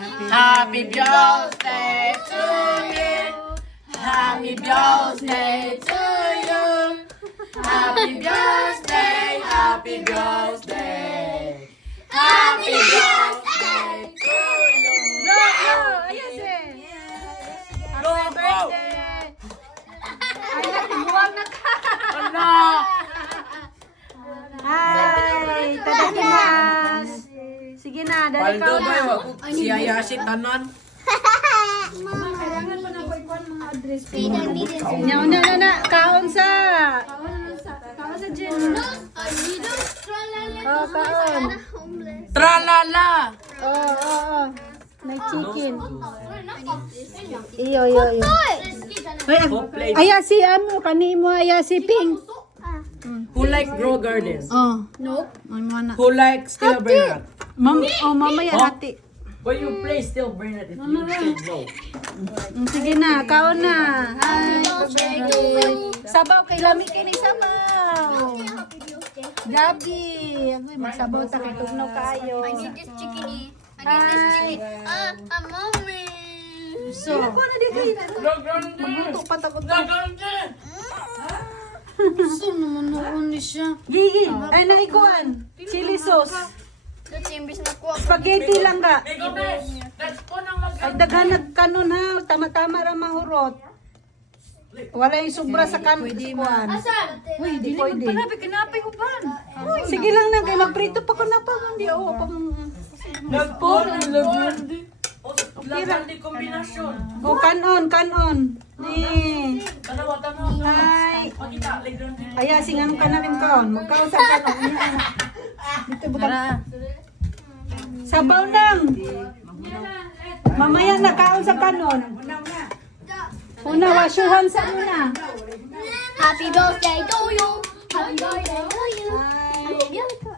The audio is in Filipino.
Happy birthday to you. Happy birthday to you. Happy birthday, happy birthday. Happy birthday to you. Ayan din. Go, Happy go. birthday. Ayan, buwag na ka. Ano? Hi, tadakimasu. Sige na, dali Paldo ka ba na. yung si Ayashi tanan? Na, kaon sa. Kaon sa Jen. Oh, kaon. Tralala! Oh. May chicken. Iyo. Aya si amo, kani mo aya si Pink. Who like Grow Garden? Oh. No. Ay mo na. Who like Stella Bernard? Mamaya Huh? hati. But you play Stella Bernard if you say no. Sige na, kaon na. Hi. Sabaw kay lami kini sabaw. Gabi, agoy magsabaw ta kay tugnaw kaayo. Hi. Mommy. So, ako na di kay. Magluto pa takot to. Gusto naman noon ni siya. Gigi, ay naikuan. Chili sauce. Kasi imbis na kuha. Spaghetti lang ka. That's po nang mag- Ay daghan nagkanon ha, tama-tama ra mahurot. Wala yung sobra sa kanon kuan. Uy, di pwede. Kinapay uban. Sige lang na, kay magprito pa ko na pa. Hindi, oo, pang... Nagpon ang lagun. Lagan di kombinasyon. O, kanon. Ni. Tanawa. Hi. Makita, lagan din. Aya, singan ka na rin kaon. Magkaon sa kanon. Dito ba? Sabaw nang. Mamaya na kaon sa kanon. Una, wasyuhan sa una. Happy birthday to